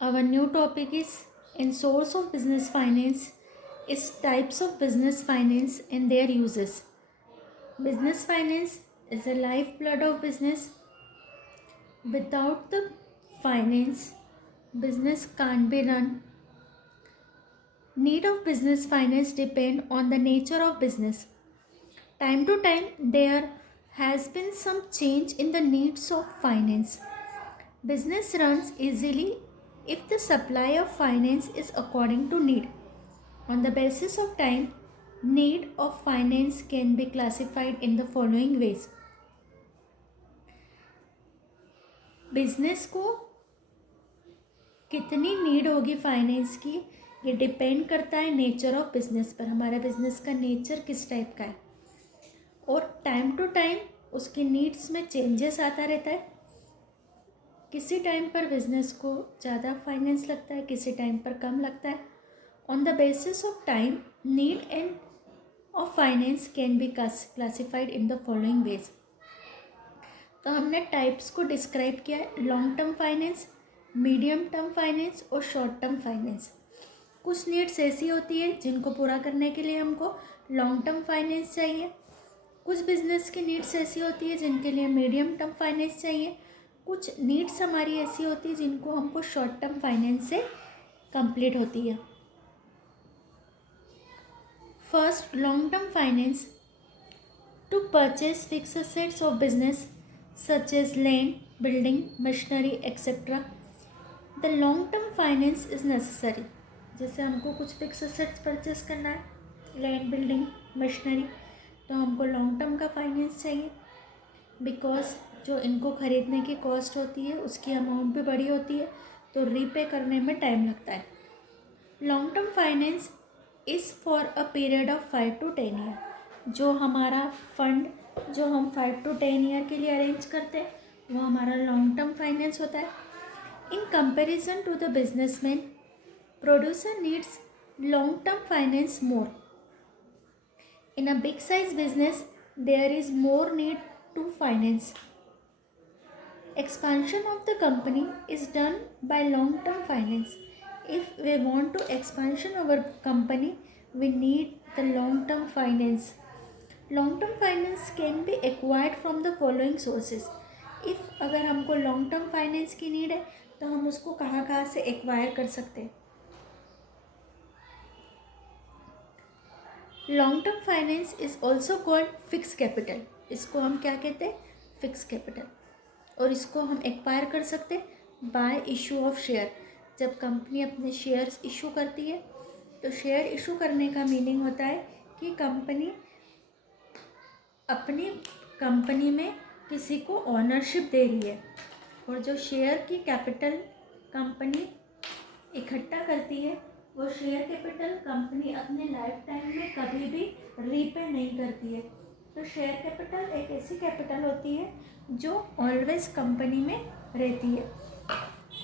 Our new topic is in source of business finance is types of business finance and their uses. Business finance is the lifeblood of business. Without the finance, business can't be run. Need of business finance depend on the nature of business. Time to time, there has been some change in the needs of finance. Business runs easily if the supply of finance is according to need. On the basis of time, need of finance can be classified in the following ways. Business को कितनी need होगी finance की, ये depend करता है nature of business पर. हमारा business का नेचर किस टाइप का है और टाइम टू टाइम उसकी नीड्स में चेंजेस आता रहता है. किसी टाइम पर बिजनेस को ज़्यादा फाइनेंस लगता है, किसी टाइम पर कम लगता है. On the basis of time, need end of finance can be classified in the following veg. तो हमने टाइप्स को डिस्क्राइब किया है: long term finance, medium term finance और शॉर्ट टर्म फाइनेंस. कुछ नीड्स ऐसी होती है जिनको पूरा करने के लिए हमको लॉन्ग टर्म फाइनेंस चाहिए. कुछ बिजनेस की नीड्स ऐसी होती है जिनके लिए मीडियम टर्म फाइनेंस चाहिए. कुछ नीड्स हमारी ऐसी होती है जिनको हमको शॉर्ट टर्म फाइनेंस से कंप्लीट होती है. First, long term finance to purchase fix assets of business such as land, building, machinery, etc. The long term finance is necessary. जैसे हमको कुछ फिक्स असेट्स परचेस करना है, लैंड, बिल्डिंग, मशीनरी, तो हमको लॉन्ग टर्म का फाइनेंस चाहिए. Because जो इनको ख़रीदने की कॉस्ट होती है उसकी अमाउंट भी बड़ी होती है, तो रीपे करने में टाइम लगता है. Long term finance is for a period of 5 to 10 year. जो हमारा फंड जो हम 5 to 10 ईयर के लिए अरेंज करते हैं वो हमारा लॉन्ग टर्म फाइनेंस होता है. In comparison to the businessman, producer needs long term finance more. In a big size business there is more need to finance. Expansion of the company is done by long-term finance. If we want to expansion our company, we need the long-term finance. Long-term finance can be acquired from the following sources. If अगर हमको long-term finance की need है तो हम उसको कहाँ से acquire कर सकते हैं. Long term finance is also called fix capital. इसको हम क्या कहते हैं? Fix capital. और इसको हम एक्वायर कर सकते बाय इशू ऑफ शेयर. जब कंपनी अपने शेयर्स इशू करती है तो शेयर इशू करने का मीनिंग होता है कि कंपनी अपनी कंपनी में किसी को ओनरशिप दे रही है, और जो शेयर की कैपिटल कंपनी इकट्ठा करती है वो शेयर कैपिटल कंपनी अपने लाइफ टाइम में कभी भी रीपे नहीं करती है. तो शेयर कैपिटल एक ऐसी कैपिटल होती है जो ऑलवेज कंपनी में रहती है.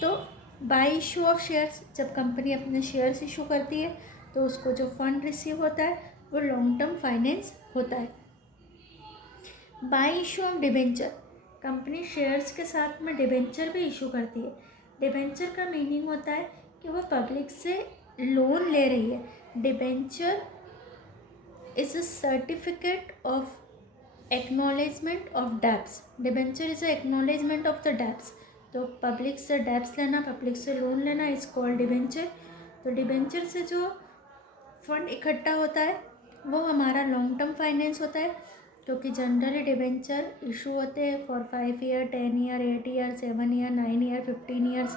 तो बाय इशू ऑफ शेयर्स, जब कंपनी अपने शेयर्स इशू करती है तो उसको जो फंड रिसीव होता है वो लॉन्ग टर्म फाइनेंस होता है. By issue of debenture, company shares के साथ में डिबेंचर भी इशू करती है. डिबेंचर का मीनिंग होता है कि वह पब्लिक से लोन ले रही है. Debenture is a certificate of acknowledgement of debts. Debenture is a acknowledgement of the debts. तो पब्लिक से डेब्ट्स लेना, पब्लिक से लोन लेना इज़ कॉल्ड डिबेंचर. तो डिबेंचर से जो फंड इकट्ठा होता है वो हमारा लॉन्ग टर्म फाइनेंस होता है, क्योंकि जनरली डिबेंचर इशू होते हैं for 5 year, 10 year, 8 year, 7 year, 9 year, 15 years.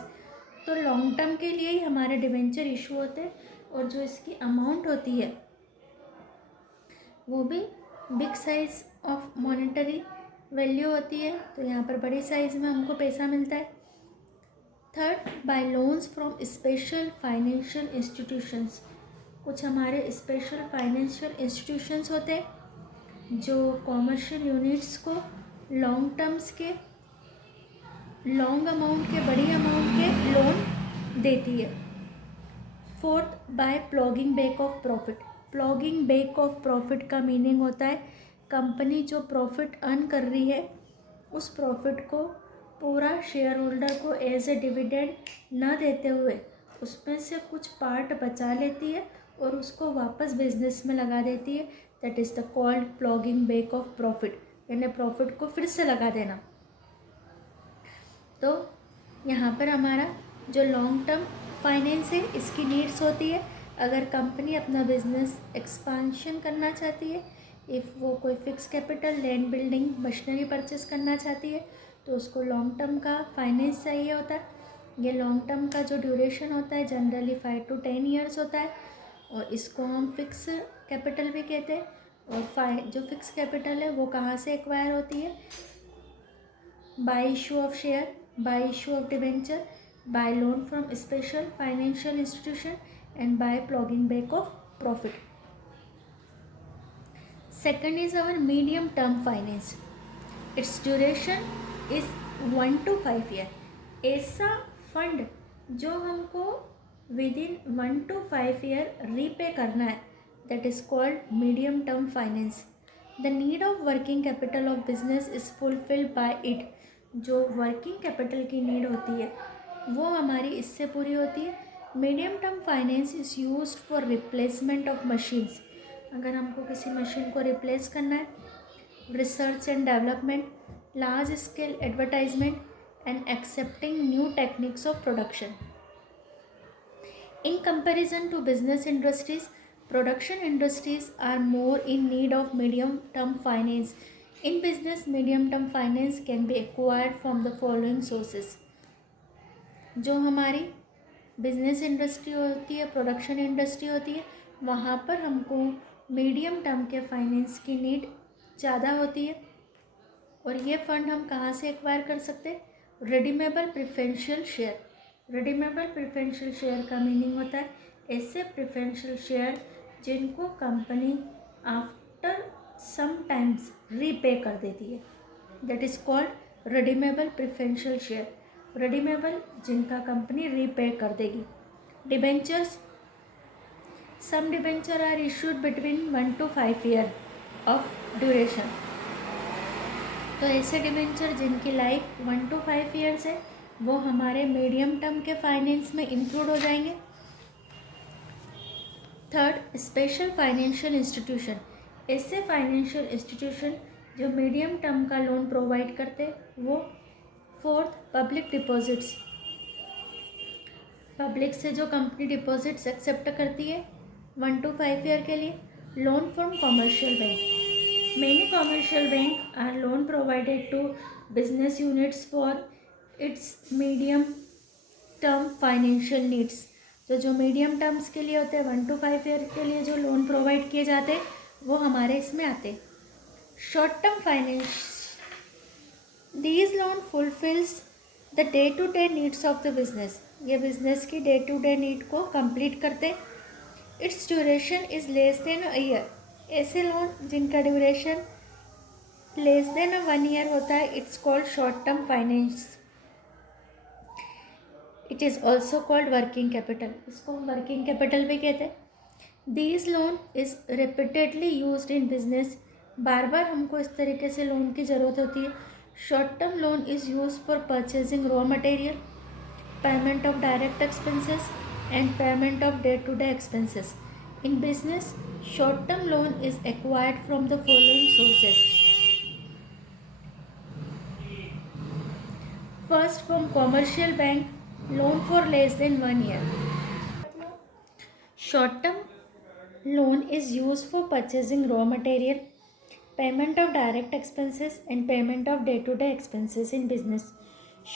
तो लॉन्ग टर्म के लिए ही हमारे डिबेंचर इशू होते हैं, और जो इसकी अमाउंट होती है वो भी big size of monetary value होती है. तो यहाँ पर बड़ी साइज़ में हमको पैसा मिलता है. Third, by loans from special financial institutions. कुछ हमारे स्पेशल फाइनेंशियल इंस्टीट्यूशंस होते हैं जो कॉमर्शियल यूनिट्स को लॉन्ग टर्म्स के, लॉन्ग अमाउंट के, बड़ी अमाउंट के लोन देती है. Fourth, by ploughing back of profit. Ploughing back of profit का मीनिंग होता है कंपनी जो प्रॉफिट अर्न कर रही है उस प्रॉफिट को पूरा शेयर होल्डर को एज ए डिविडेंड न देते हुए उसमें से कुछ पार्ट बचा लेती है और उसको वापस बिजनेस में लगा देती है, that is the called plogging back of profit, यानी प्रॉफिट को फिर से लगा देना। तो यहाँ पर हमारा जो लॉन्ग टर्म फाइनेंस है इसकी नीड्स होती है अगर कंपनी अपना बिजनेस एक्सपांशन करना चाहती है, इफ़ वो कोई fix capital, land, building, machinery purchase करना चाहती है तो उसको लॉन्ग टर्म का फाइनेंस चाहिए होता है। ये लॉन्ग टर्म का जो ड्यूरेशन होता है जनरली 5 to 10 ईयर्स होता है और इसको हम फिक्स कैपिटल भी कहते हैं। और जो फिक्स कैपिटल है वो कहाँ से एक्वायर होती है? By issue of share, by issue of debenture, by loan from special financial institution and by ploughing back of profit. Second is our medium term finance, its duration is 1 to 5 year. ऐसा fund जो हमको within 1 to 5 year repay करना है, that is called medium term finance. The need of working capital of business is fulfilled by it. जो working capital की need होती है वो हमारी इससे पूरी होती है। Medium term finance is used for replacement of machines, अगर हमको किसी मशीन को रिप्लेस करना है, research and development, large scale advertisement and accepting new techniques of production. In comparison to business industries, production industries are more in need of medium-term finance. In business, medium-term finance can be acquired from the following sources. जो हमारी business industry होती है, production industry होती है, वहाँ पर हमको medium term के फाइनेंस की नीड ज़्यादा होती है। और ये फंड हम कहाँ से एक्वायर कर सकते हैं? Redeemable preferential share. Redeemable preferential share का मीनिंग होता है ऐसे प्रेफरेंशियल शेयर जिनको company after some times repay कर देती है, that is called redeemable preferential share. Redeemable जिनका कंपनी रीपे कर देगी। Debentures, some debenture are issued between 1 to 5 year of duration. तो ऐसे डिबेंचर जिनकी लाइफ 1 to 5 ईयर्स है वो हमारे मीडियम टर्म के फाइनेंस में इंक्लूड हो जाएंगे। Third, special financial institution. ऐसे फाइनेंशियल इंस्टीट्यूशन जो मीडियम टर्म का लोन प्रोवाइड करते वो। Fourth, public deposits. पब्लिक से जो कंपनी डिपॉजिट्स एक्सेप्ट करती है 1 to 5 ईयर के लिए। Loan from commercial bank. Many commercial banks are loan provided to business units for its medium term financial needs। तो जो मीडियम टर्म्स के लिए होते हैं 1 to 5 ईयर के लिए जो लोन प्रोवाइड किए जाते हैं वो हमारे इसमें आते हैं। Short term finance, these loan fulfils the day to day needs of the business. ये बिजनेस की डे टू डे नीड को कंप्लीट करते हैं। Its duration is less than a year. ऐसे लोन जिनका ड्यूरेशन लेस देन 1 ईयर होता है it's called short term finance. It is also called working capital, इसको हम वर्किंग कैपिटल भी कहते हैं। These loan is repeatedly used in business. बार बार हमको इस तरीके से लोन की ज़रूरत होती है। Short term loan is use for purchasing raw material, payment of direct expenses and payment of day to day expenses. In business, short-term loan is acquired from the following sources. First, from commercial bank, loan for less than 1 year. Short-term loan is used for purchasing raw material, payment of direct expenses and payment of day-to-day expenses in business.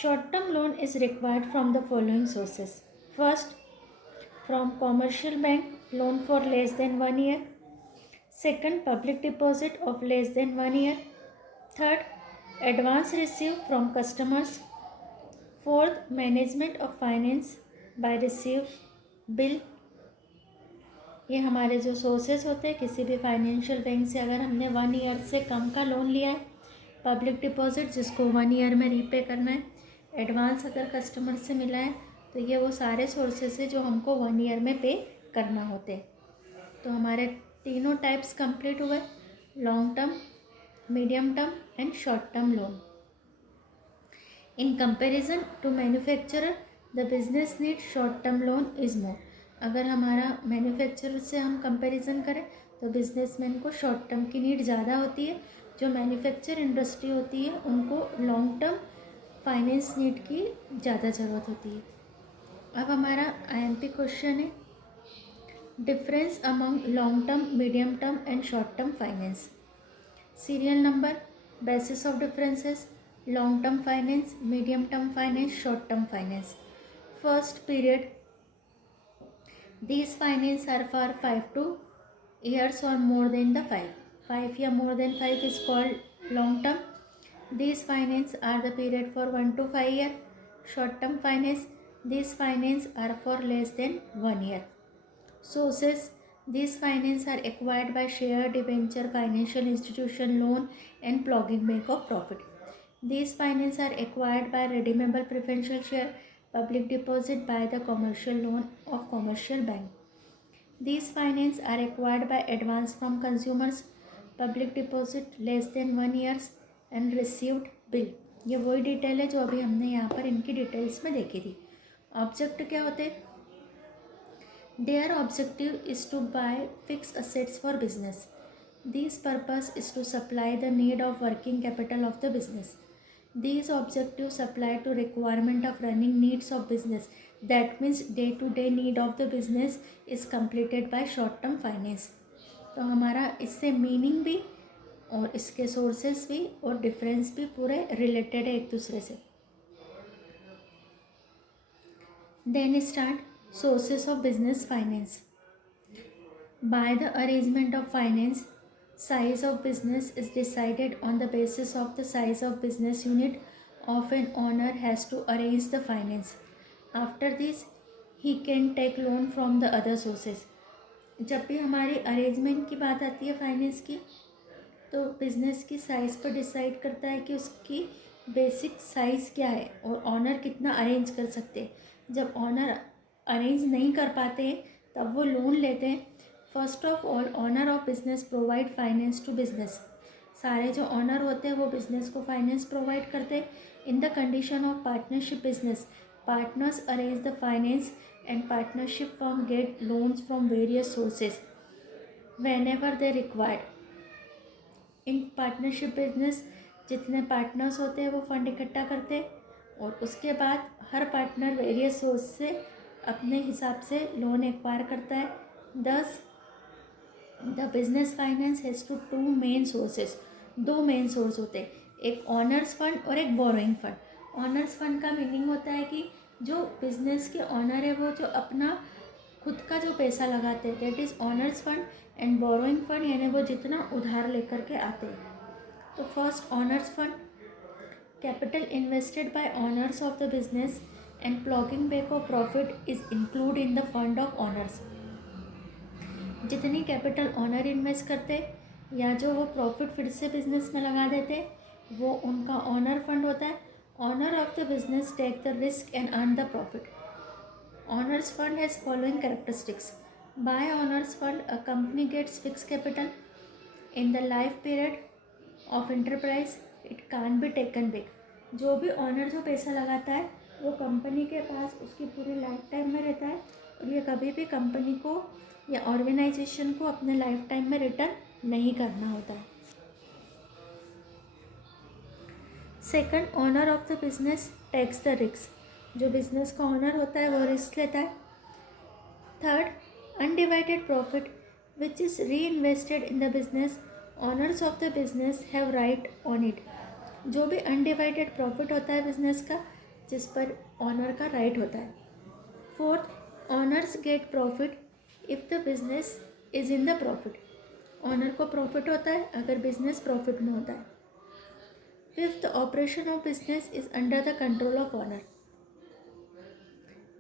Short-term loan is required from the following sources. First, from commercial bank, loan for less than 1 year. Second, public deposit of less than 1 year. Third, advance received from customers. Fourth, management of finance by receive bill। ये हमारे जो sources होते हैं किसी भी financial bank से अगर हमने 1 ईयर से कम का लोन लिया है, पब्लिक डिपॉजिट जिसको 1 ईयर में रीपे करना है, एडवांस अगर कस्टमर से मिला है, तो ये वो सारे सोर्सेस है जो हमको 1 ईयर में पे करना होते हैं। तो हमारे तीनों टाइप्स कंप्लीट हुए, long term, medium term and short term loan. In comparison to manufacturer the business need short term loan is more. अगर हमारा मैन्युफैक्चरर से हम कंपैरिजन करें तो बिजनेसमैन को शॉर्ट टर्म की नीड ज़्यादा होती है, जो मैन्युफैक्चर इंडस्ट्री होती है उनको लॉन्ग टर्म फाइनेंस नीड की ज़्यादा ज़रूरत होती है। अब हमारा IMP क्वेश्चन है, difference among long term, medium term and short term finance. Serial number, basis of differences, long term finance, medium term finance, short term finance. First period, these finance are for 5 to years or more than the 5 year more than 5 is called long term. These finance are the period for 1 to 5 year. Short term finance, these finance are for less than 1 year. Sources, these finance are acquired by share, debenture, financial institution, loan and plugging bank of profit. These finance are acquired by redeemable preferential share, public deposit by the commercial loan of commercial bank. These finance are acquired by advance from consumers, public deposit less than 1 years and received bill. ये वही detail है जो अभी हमने यहाँ पर इनकी details में देखी थी। ऑब्जेक्ट क्या होते हैं? Their objective is to buy fixed assets for business. These purpose is to supply the need of working capital of the business. These objectives apply to requirement of running needs of business. That means day-to-day need of the business is completed by short-term finance. तो हमारा इससे meaning भी और इसके sources भी और difference भी पूरे रिलेटेड है एक दूसरे से। Then start sources of business finance. By the arrangement of finance, size of business is decided on the basis of the size of business unit of an owner has to arrange the finance. After this, he can take loan from the other sources. जब भी हमारी arrangement की बात आती है finance की, तो business की साइज़ पर डिसाइड करता है कि उसकी बेसिक साइज़ क्या है और ऑनर कितना अरेंज कर सकते हैं। जब ऑनर अरेंज नहीं कर पाते हैं तब वो लोन लेते हैं। First of all, owner of business provide finance to business. सारे जो ऑनर होते हैं वो बिजनेस को फाइनेंस प्रोवाइड करते हैं। In the condition of partnership business, partners arrange the finance and partnership firm gate loans from various sources when ever they required. In partnership business जितने partners होते हैं वो फंड इकट्ठा करते हैं और उसके बाद हर पार्टनर वेरियस सोर्स से अपने हिसाब से लोन एक्वायर करता है। Thus the business finance has two main sources. दो मेन सोर्स होते हैं, एक ऑनर्स फंड और एक बोरोइंग फंड। ऑनर्स फंड का मीनिंग होता है कि जो बिजनेस के ऑनर है वो जो अपना खुद का जो पैसा लगाते हैं, that is honours fund. And borrowing fund यानी वो जितना उधार लेकर के आते हैं। तो first honours fund, capital invested bye honours of the business and plogging back of profit is include in the fund of honours. जितनी कैपिटल ऑनर इन्वेस्ट करते या जो वो प्रॉफिट फिर से बिजनेस में लगा देते वो उनका ऑनर फंड होता है। Owner of the business take the risk and earn the profit. Owners fund has following characteristics. By owners fund a company gets fix capital in the life period of enterprise, it can be taken back. जो भी honour जो पैसा लगाता है वो company के पास उसकी पूरी लाइफ टाइम में रहता है और ये कभी भी कंपनी को या ऑर्गेनाइजेशन को अपने लाइफ टाइम में रिटर्न नहीं करना होता है। Second, owner of the business takes the risk. जो बिजनेस का ऑनर होता है वो रिस्क लेता है। Third, undivided profit which is reinvested in the business, owners of the business have right on it. जो भी अनडिवाइडेड प्रॉफिट होता है बिजनेस का जिस पर ऑनर का राइट होता है। Fourth, owners get profit if the business is in the profit. Owner को प्रॉफिट होता है अगर बिजनेस प्रॉफिट में होता है। Fifth, operation of business is under the control of owner.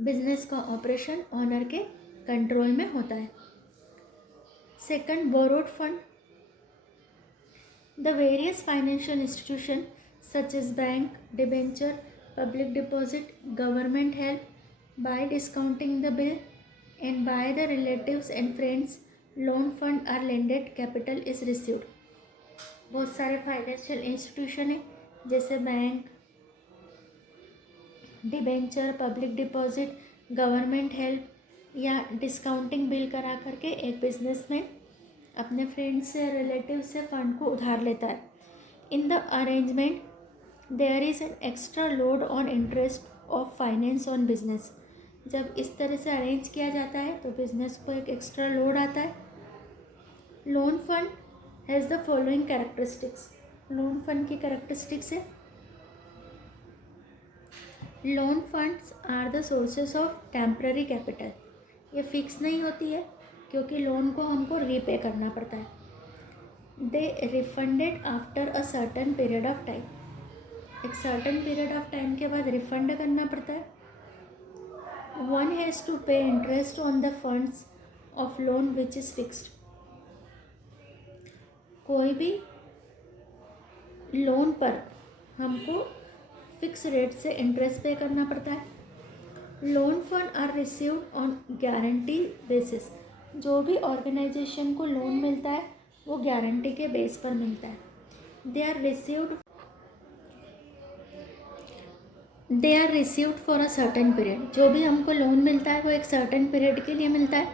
Business का ऑपरेशन ऑनर के कंट्रोल में होता है। Second, borrowed fund, the various financial institution such as bank, debenture, public deposit, government help, by discounting the bill and by the relatives and friends, loan fund are lended, capital is received। बहुत सारे financial institution है जैसे bank, debenture, public deposit, government help या discounting bill करा करके एक businessman अपने friends से, रिलेटिव से फंड को उधार लेता है. In the arrangement there is an extra load on interest of finance on business. जब इस तरह से अरेंज किया जाता है तो बिजनेस को एक एक्स्ट्रा लोड आता है. Loan fund has the following characteristics. Loan fund की कैरेक्टरिस्टिक्स है, loan funds are the sources of temporary capital. ये फिक्स नहीं होती है क्योंकि लोन को हमको रीपे करना पड़ता है. They refunded after a certain period of time. एक सर्टन पीरियड ऑफ टाइम के बाद रिफंड करना पड़ता है. One has to pay interest on the funds of loan which is fixed. कोई भी लोन पर हमको फिक्स रेट से इंटरेस्ट पे करना पड़ता है. Loan fund are received on guarantee basis. जो भी ऑर्गेनाइजेशन को लोन मिलता है वो गारंटी के बेस पर मिलता है. They are received for a certain period. जो भी हमको लोन मिलता है वो एक सर्टेन पीरियड के लिए मिलता है.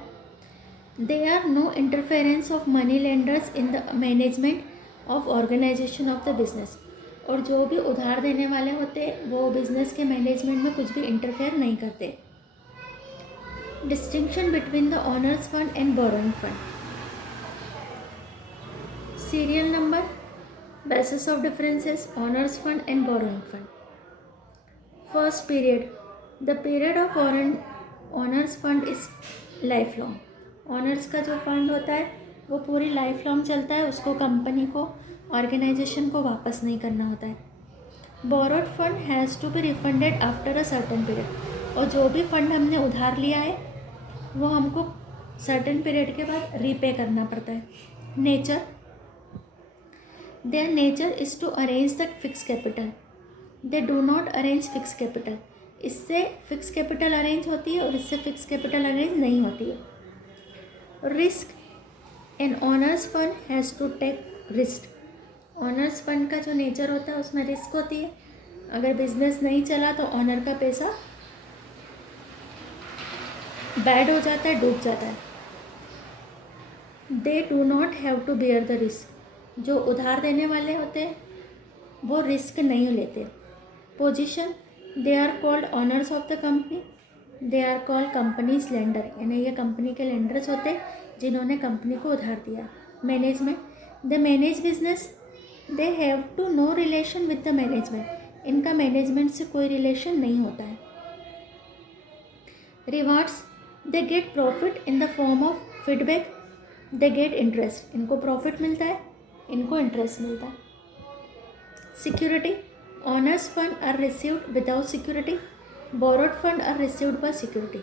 They are no interference of money lenders in the management of organization of the business. और जो भी उधार देने वाले होते वो बिजनेस के मैनेजमेंट में कुछ भी इंटरफेयर नहीं करते. Distinction between the honours fund and borrowing fund. Serial number, basis of differences, honours fund and borrowing fund. First period, the period of honours fund is life long. Honours का जो fund होता है वो पूरी life long चलता है. उसको company को, ऑर्गेनाइजेशन को वापस नहीं करना होता है. Borrowed fund has to be refunded after a certain period. और जो भी फंड हमने उधार लिया है वो हमको सर्टेन पीरियड के बाद रीपे करना पड़ता है. Nature, their nature is to arrange the fix capital. They do not arrange fix capital. इससे फिक्स कैपिटल अरेंज होती है और इससे फिक्स कैपिटल अरेंज नहीं होती है. Risk, an owners fund has to take risk. Owners fund का जो नेचर होता है उसमें रिस्क होती है. अगर बिजनेस नहीं चला तो ऑनर का पैसा बैड हो जाता है, डूब जाता है. They do not have to bear the risk. जो उधार देने वाले होते हैं वो रिस्क नहीं लेते. Position, they are called owners of the company. They are called companies lender. यानी ये कंपनी के लेंडर्स होते हैं जिन्होंने कंपनी को उधार दिया. Management, they manage business. They have to no relation with the management. इनका मैनेजमेंट से कोई रिलेशन नहीं होता है. Rewards, they get profit in the form of feedback. They get interest. इनको प्रॉफिट मिलता है, इनको इंटरेस्ट मिलता है. Security, owners fund are received without security. Borrowed fund are received by security.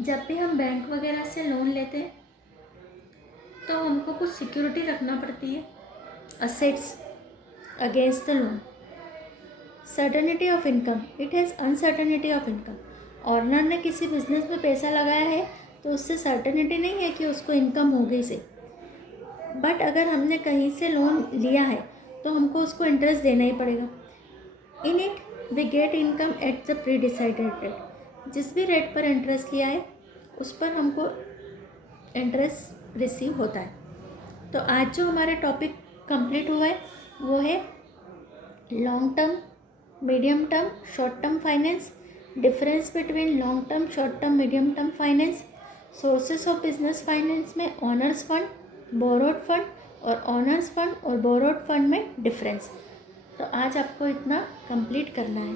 जब भी हम बैंक वगैरह से लोन लेते हैं तो हमको कुछ सिक्योरिटी रखना पड़ती है, assets against the loan. Certainty of income, it has uncertainty of income. Owner ने किसी बिजनेस में पैसा लगाया है तो उससे सर्टेनिटी नहीं है कि उसको इनकम होगी से. बट अगर हमने कहीं से लोन लिया है तो हमको उसको इंटरेस्ट देना ही पड़ेगा. In it we get income at the pre decided rate. जिस भी रेट पर इंटरेस्ट लिया है उस पर हमको इंटरेस्ट रिसीव होता है. तो आज जो हमारे टॉपिक कंप्लीट हुआ है वो है long term, medium term, short term finance, difference between long term, short term, medium term finance, sources of business finance में ऑनर्स फंड, बोरोड फंड और ऑनर्स फंड और बोरोड फंड में डिफरेंस. तो आज आपको इतना कंप्लीट करना है.